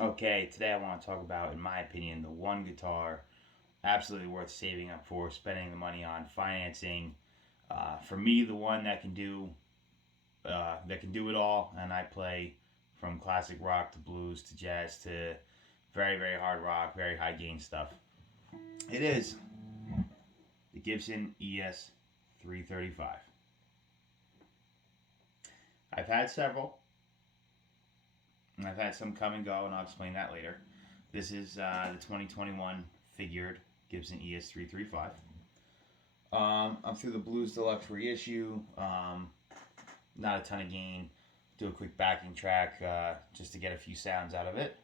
Okay, today I want to talk about, in my opinion, the one guitar absolutely worth saving up for, spending the money on, financing. For me, the one that can do it all, and I play from classic rock to blues to jazz to very hard rock, very high gain stuff. It is the Gibson ES-335. I've had several, and I've had some come and go, and I'll explain that later. This is the 2021 figured Gibson ES-335. I'm through the Blues Deluxe reissue. Not a ton of gain. Do a quick backing track just to get a few sounds out of it.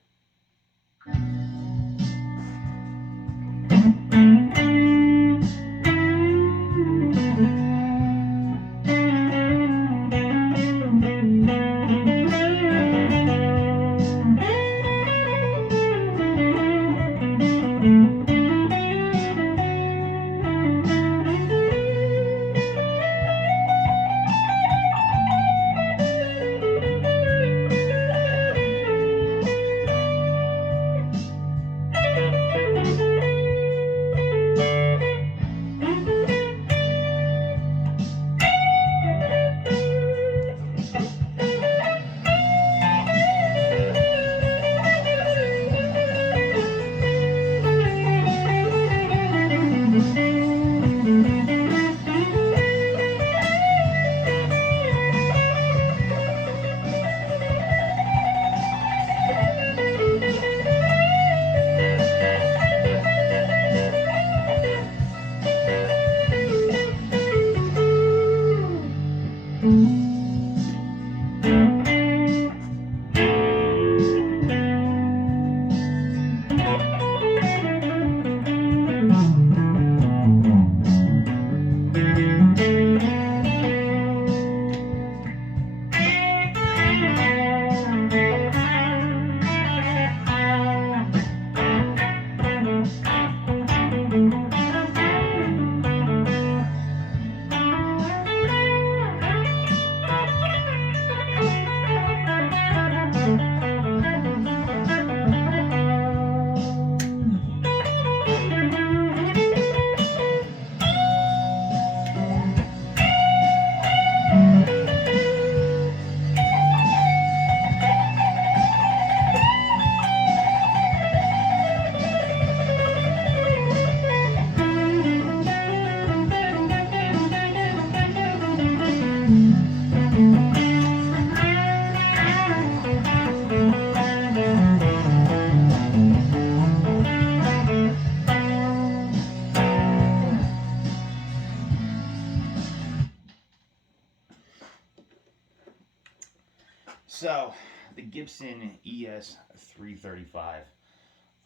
So, the Gibson ES-335.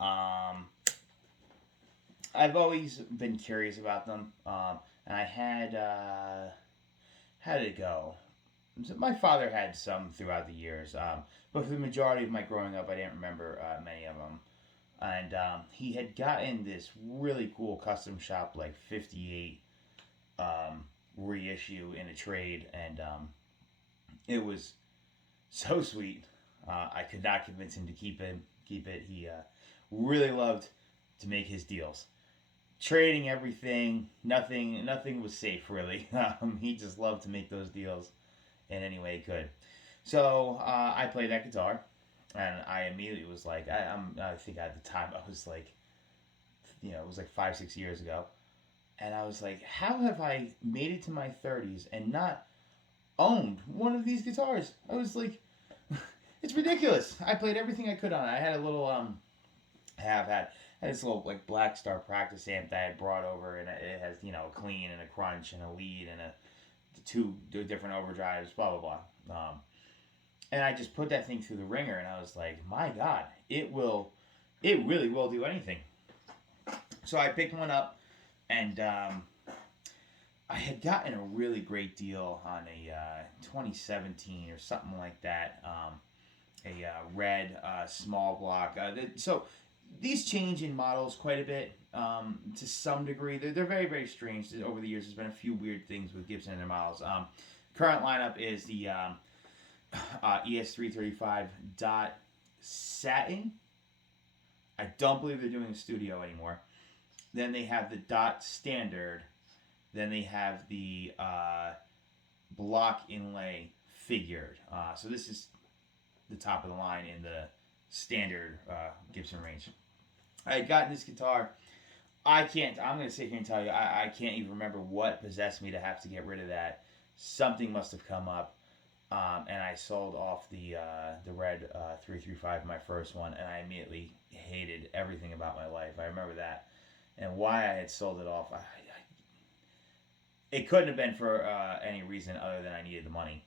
Um, I've always been curious about them, and I had how did it go? So my father had some throughout the years, but for the majority of my growing up, I didn't remember many of them. And he had gotten this really cool custom shop like 58 reissue in a trade, and it was so sweet. I could not convince him to keep it. He really loved to make his deals, trading everything. Nothing was safe really. He just loved to make those deals in any way he could. So I played that guitar, and I immediately was like, I think at the time I was like, it was like 5 6 years ago, and I was like, how have I made it to my 30s and not owned one of these guitars? I was like, it's ridiculous. I played everything I could on it. I had a little have had this little like Black Star practice amp that I had brought over, and it has a clean and a crunch and a lead and a two different overdrives, blah blah blah. And I just put that thing through the ringer, and I was like, my God, it really will do anything. So I picked one up, and I had gotten a really great deal on a 2017 or something like that. A red small block. So these change in models quite a bit to some degree. They're very strange. Over the years, there's been a few weird things with Gibson and their models. Current lineup is the ES335 satin. I don't believe they're doing a studio anymore. Then they have the dot standard. Then they have the block inlay figured. So this is the top of the line in the standard Gibson range. I had gotten this guitar. I can't. I'm going to sit here and tell you. I can't even remember what possessed me to have to get rid of that. Something must have come up, and I sold off the red 335, my first one, and I immediately hated everything about my life. I remember that, and why I had sold it off. It couldn't have been for any reason other than I needed the money.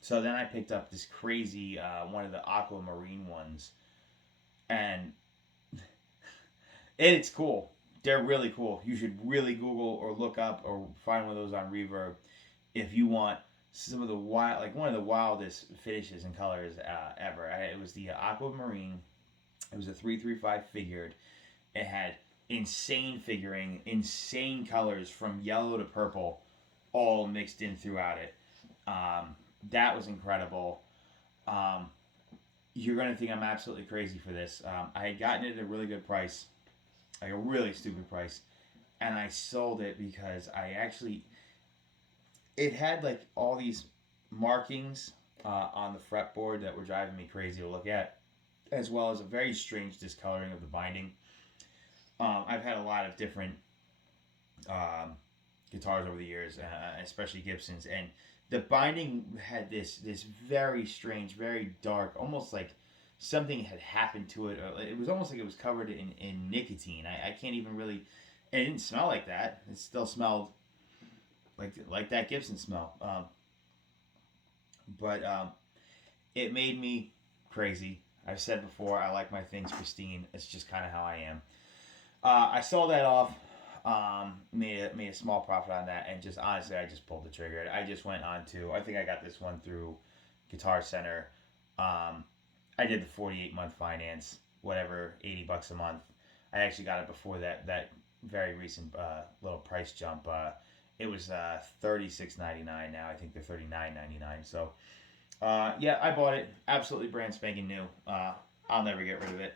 So then I picked up this crazy one of the aquamarine ones, and it's cool. They're really cool. You should really Google or look up or find one of those on Reverb if you want some of the wild, like one of the wildest finishes and colors ever. It was the aquamarine. It was a 335 figured. It had insane figuring, insane colors from yellow to purple, all mixed in throughout it. That was incredible. You're gonna think I'm absolutely crazy for this. I had gotten it at a really good price, like a really stupid price, and I sold it because it had like all these markings on the fretboard that were driving me crazy to look at, as well as a very strange discoloring of the binding. I've had a lot of different guitars over the years, especially Gibsons, and the binding had this very strange, very dark, almost like something had happened to it. It was almost like it was covered in nicotine. I can't even really. And it didn't smell like that. It still smelled like that Gibson smell. But it made me crazy. I've said before, I like my things pristine. It's just kind of how I am. I sold that off, made a small profit on that, and just honestly, I just pulled the trigger. I just went on to, I think I got this one through Guitar Center. I did the 48-month finance, whatever, $80 a month. I actually got it before that very recent little price jump. It was $36.99 now. I think they're $39.99. So, yeah, I bought it. Absolutely brand spanking new. I'll never get rid of it.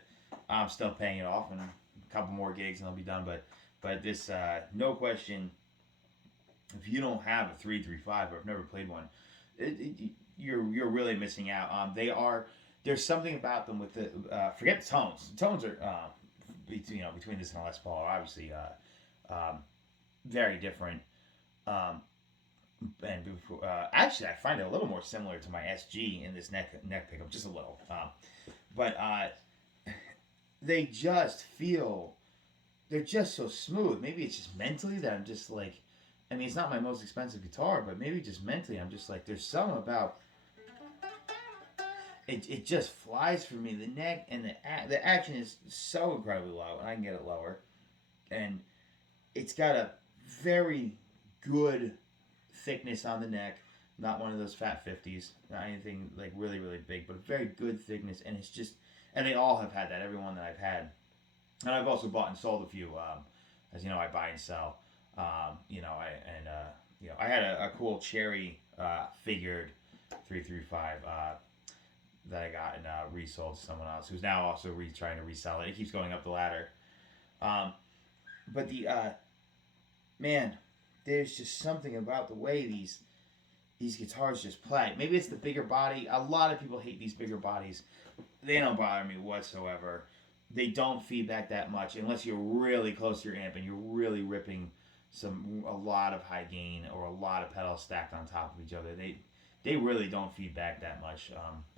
I'm still paying it off, and a couple more gigs and I'll be done. But this, no question, if you don't have a 335 or have never played one, you're really missing out. There's something about them with the forget the tones. The tones are between this and a Les Paul are obviously very different. And actually, I find it a little more similar to my SG in this neck pickup, just a little. But they just feel, they're just so smooth. Maybe it's just mentally that I'm just like, I mean, it's not my most expensive guitar, but maybe just mentally I'm just like, there's something about it. It just flies for me. The neck and the action is so incredibly low, and I can get it lower, and it's got a very good thickness on the neck. Not one of those fat 50s, not anything like really really big, but a very good thickness, and it's just, and they all have had that. Every one that I've had, and I've also bought and sold a few. As you know, I buy and sell. I had a cool cherry figured 335 that I got and resold to someone else who's now also trying to resell it. It keeps going up the ladder. But the man, there's just something about the way these guitars just play. Maybe it's the bigger body. A lot of people hate these bigger bodies. They don't bother me whatsoever. They don't feedback that much unless you're really close to your amp and you're really ripping a lot of high gain or a lot of pedals stacked on top of each other. They really don't feedback that much.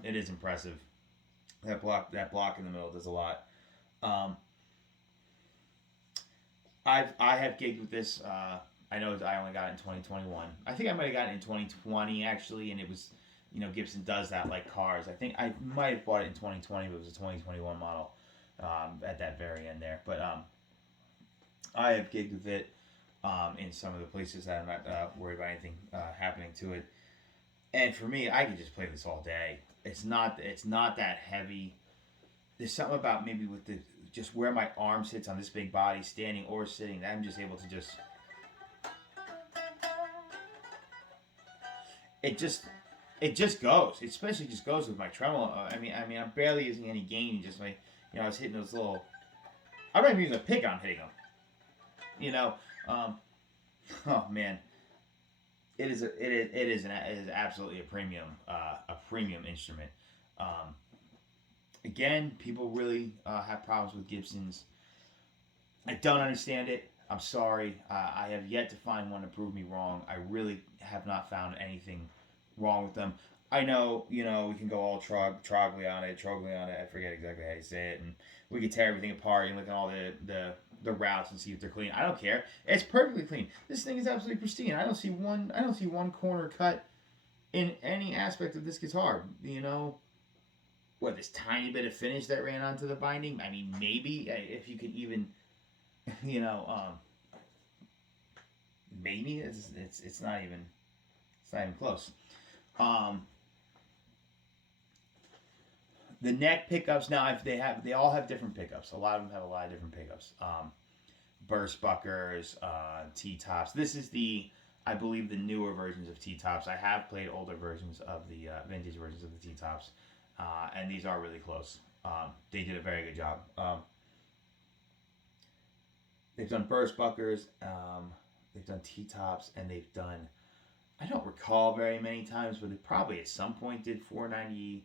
It is impressive. That block in the middle does a lot. I have gigged with this. I know I only got it in 2021. I think I might have gotten it in 2020 actually, and it was, Gibson does that like cars. I think I might have bought it in 2020, but it was a 2021 model at that very end there. But I have gigged with it in some of the places that I'm not worried about anything happening to it. And for me, I could just play this all day. It's not that heavy. There's something about maybe with just where my arm sits on this big body, standing or sitting, that I'm just able to just. it just goes. It especially just goes with my tremolo. I mean, I'm barely using any gain. Just my, I was hitting those little. I'm not even using a pick. I'm hitting them. You know, um, oh man, it is absolutely a premium instrument. Um, Again, people really have problems with Gibsons. I don't understand it. I'm sorry. I have yet to find one to prove me wrong. I really have not found anything wrong with them. I know, we can go all troggly on it. I forget exactly how you say it, and we can tear everything apart and look at all the routes and see if they're clean. I don't care. It's perfectly clean. This thing is absolutely pristine. I don't see one. I don't see one corner cut in any aspect of this guitar. What, this tiny bit of finish that ran onto the binding? I mean, maybe if you could even, you know, um, maybe it's not even close. Um, the neck pickups now, if they all have different pickups. A lot of them have a lot of different pickups. Burst buckers, T tops. This is I believe the newer versions of T tops. I have played older versions of the vintage versions of the T tops, and these are really close. They did a very good job. They've done burst buckers, they've done T tops, and they've done. I don't recall very many times, but they probably at some point did 490R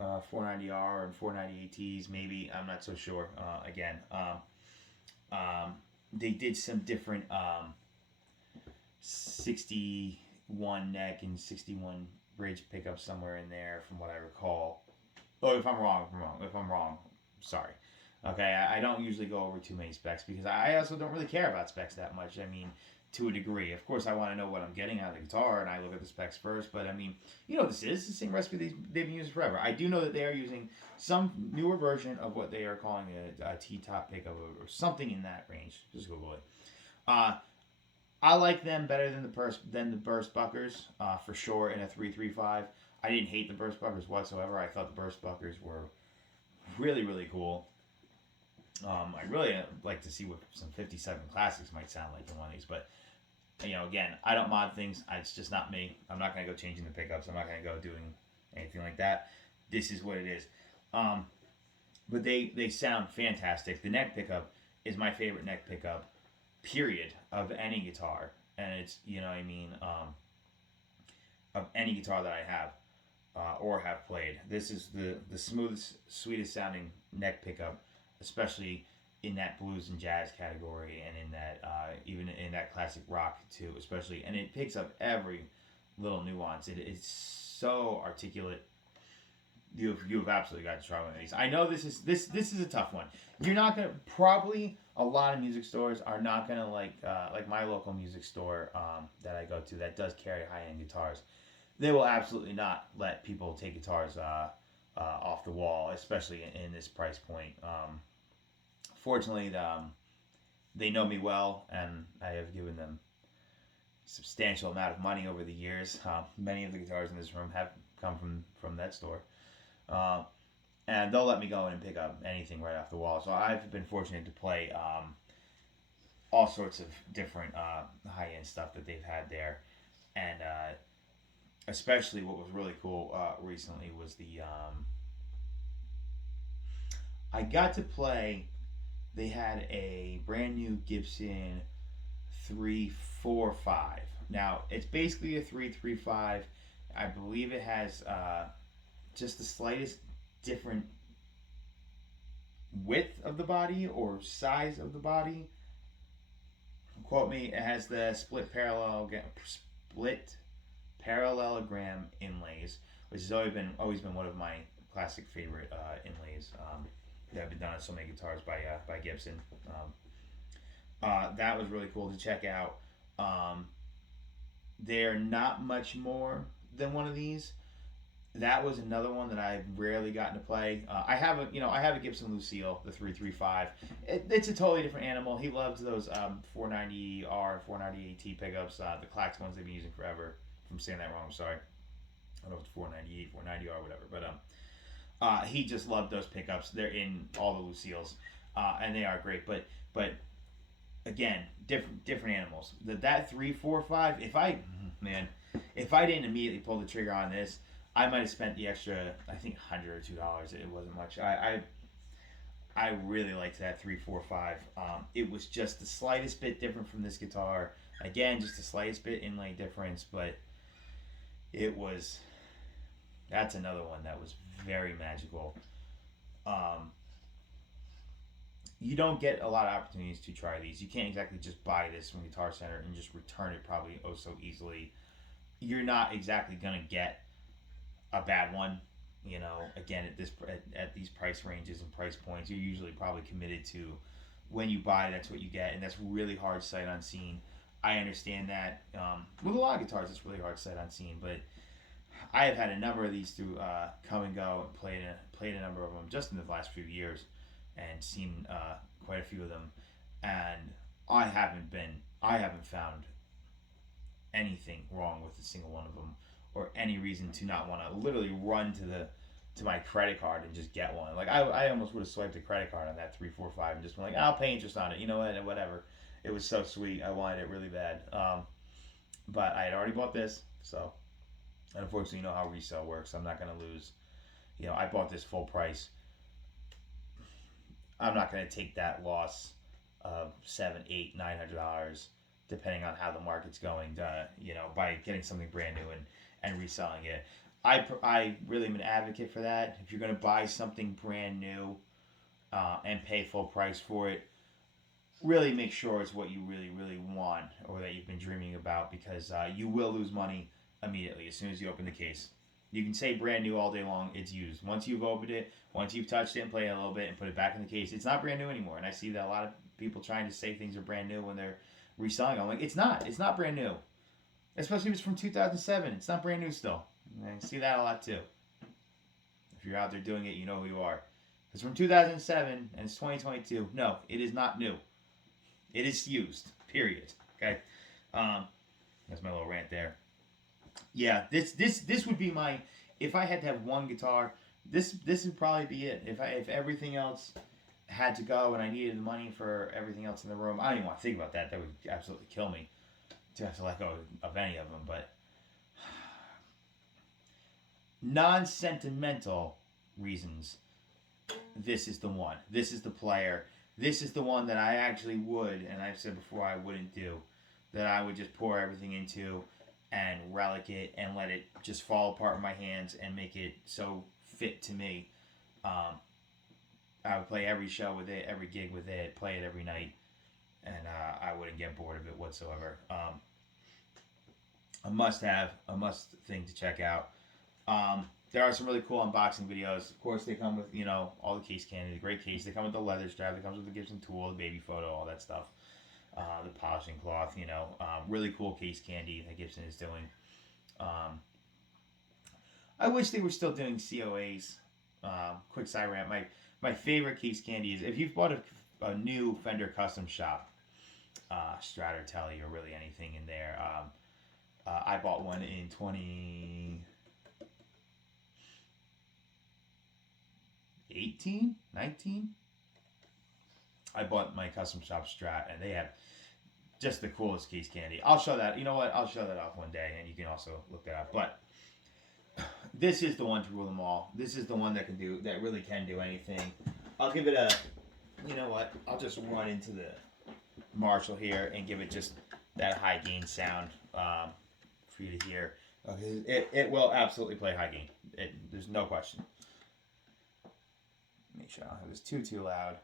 and 490 ATs. Maybe I'm not so sure. Again, they did some different 61 neck and 61 bridge pickups somewhere in there, from what I recall. Oh, if I'm wrong, sorry. Okay, I don't usually go over too many specs because I also don't really care about specs that much. I mean, to a degree. Of course, I want to know what I'm getting out of the guitar, and I look at the specs first. But I mean, what this is. It's the same recipe they've been using forever. I do know that they are using some newer version of what they are calling a T-top pickup or something in that range. Just Google it. Uh, I like them better than the burst buckers for sure in a 335. I didn't hate the burst buckers whatsoever. I thought the burst buckers were really, really cool. I really like to see what some 57 classics might sound like in one of these, but again, I don't mod things. It's just not me. I'm not gonna go changing the pickups. I'm not gonna go doing anything like that. This is what it is. But they sound fantastic. The neck pickup is my favorite neck pickup, period, of any guitar, and it's of any guitar that I have or have played. This is the smoothest, sweetest sounding neck pickup, especially in that blues and jazz category, and in that even in that classic rock too, especially. And it picks up every little nuance. It's so articulate. You've absolutely got to try one of these. I know this is a tough one. You're not gonna probably a lot of music stores are not gonna like my local music store that I go to that does carry high end guitars. They will absolutely not let people take guitars off the wall, especially in this price point. Fortunately, they know me well, and I have given them a substantial amount of money over the years. Many of the guitars in this room have come from that store. Uh, and they'll let me go in and pick up anything right off the wall. So I've been fortunate to play all sorts of different high end stuff that they've had there, and especially what was really cool recently was I got to play. They had a brand new Gibson 345. Now it's basically a 335. I believe it has just the slightest different width of the body or size of the body. Quote me. It has the split parallelogram inlays, which has always been one of my classic favorite inlays that have been done on so many guitars by Gibson. That was really cool to check out. They're not much more than one of these. That was another one that I've rarely gotten to play. I have a Gibson Lucille, the 335. It's a totally different animal. He loves those 490R and 490AT pickups, the Clax ones they've been using forever. If I'm saying that wrong, I'm sorry. I don't know if it's 498, 490R, whatever. But he just loved those pickups. They're in all the Lucilles, and they are great. But again, different animals. That 345. if I didn't immediately pull the trigger on this, I might have spent the extra, I think, $100 or $2. It wasn't much. I really liked that 345. It was just the slightest bit different from this guitar. Again, just the slightest bit inlay difference, but it was. That's another one that was very magical. Um, you don't get a lot of opportunities to try these. You can't exactly just buy this from Guitar Center and just return it probably oh so easily. You're not exactly gonna get a bad one. You know, again at these price ranges and price points, you're usually probably committed to when you buy. That's what you get, and that's really hard sight unseen. I understand that with a lot of guitars, it's really hard sight unseen. But I have had a number of these through come and go and played a number of them just in the last few years, and seen quite a few of them, and I haven't found anything wrong with a single one of them, or any reason to not want to literally run to my credit card and just get one. Like I almost would have swiped a credit card on that 345 and just been like, I'll pay interest on it. You know what? Whatever. It was so sweet. I wanted it really bad. But I had already bought this, so and unfortunately, you know how resale works. I'm not gonna lose. You know, I bought this full price. I'm not gonna take that loss of $7, $8, $900, depending on how the market's going. You know, by getting something brand new and reselling it. I really am an advocate for that. If you're going to buy something brand new and pay full price for it, really make sure it's what you really, really want or that you've been dreaming about, because you will lose money immediately as soon as you open the case. You can say brand new all day long, it's used. Once you've opened it, once you've touched it and played it a little bit and put it back in the case, it's not brand new anymore. And I see that a lot of people trying to say things are brand new when they're reselling. I'm like, it's not brand new. Especially if it's from 2007. It's not brand new still. I see that a lot too. If you're out there doing it, you know who you are. It's from 2007 and it's 2022. No, it is not new. It is used. Period. Okay. That's my little rant there. Yeah, this would be my. If I had to have one guitar, this would probably be it. If everything else had to go and I needed the money for everything else in the room, I don't even want to think about that. That would absolutely kill me to have to let go of any of them. But non-sentimental reasons, this is the one. This is the player. This is the one that I actually would, and I've said before I wouldn't do, that I would just pour everything into and relic it and let it just fall apart in my hands and make it so fit to me. I would play every show with it, every gig with it, play it every night, and I wouldn't get bored of it whatsoever. A must-have, a must thing to check out. There are some really cool unboxing videos. Of course, they come with, you know, all the case candy, the great case. They come with the leather strap. It comes with the Gibson tool, the baby photo, all that stuff. The polishing cloth, you know. Really cool case candy that Gibson is doing. I wish they were still doing COAs. Quick side rant. My favorite case candy is, if you've bought a new Fender Custom Shop, Strat or Telly or really anything in there. I bought one in 2018, 19. I bought my Custom Shop Strat, and they have just the coolest case candy. I'll show that. You know what? I'll show that off one day, and you can also look that up. But this is the one to rule them all. This is the one that really can do anything. I'll give it a. You know what? I'll just run into the Marshall here and give it just that high gain sound for you to hear. It will absolutely play high gain. There's no question. Make sure I don't have this too loud.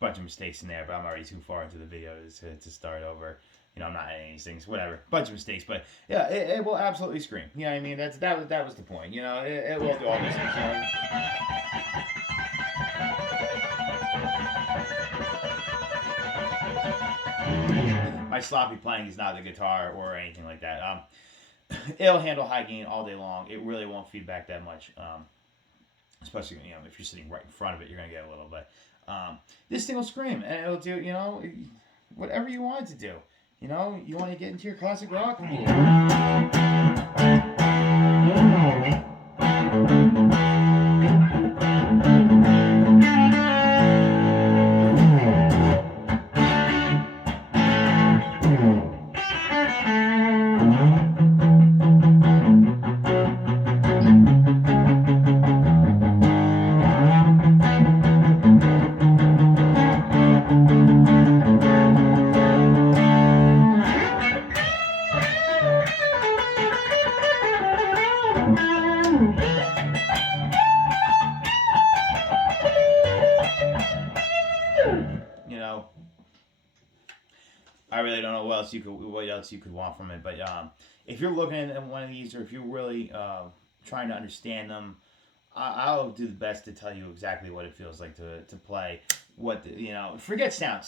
bunch of mistakes in there, but I'm already too far into the video to start over. I'm not editing these things, whatever. Bunch of mistakes, but yeah, it will absolutely scream. You know what I mean? That was the point. It will do all these things. My sloppy playing is not the guitar or anything like that. It'll handle high gain all day long. It really won't feedback that much. Especially if you're sitting right in front of it, you're gonna get a little bit. This thing will scream, and it'll do whatever you want it to do. You want to get into your classic rock? I really don't know what else you could want from it. But if you're looking at one of these, or if you're really trying to understand them, I'll do the best to tell you exactly what it feels like to play. Forget sound.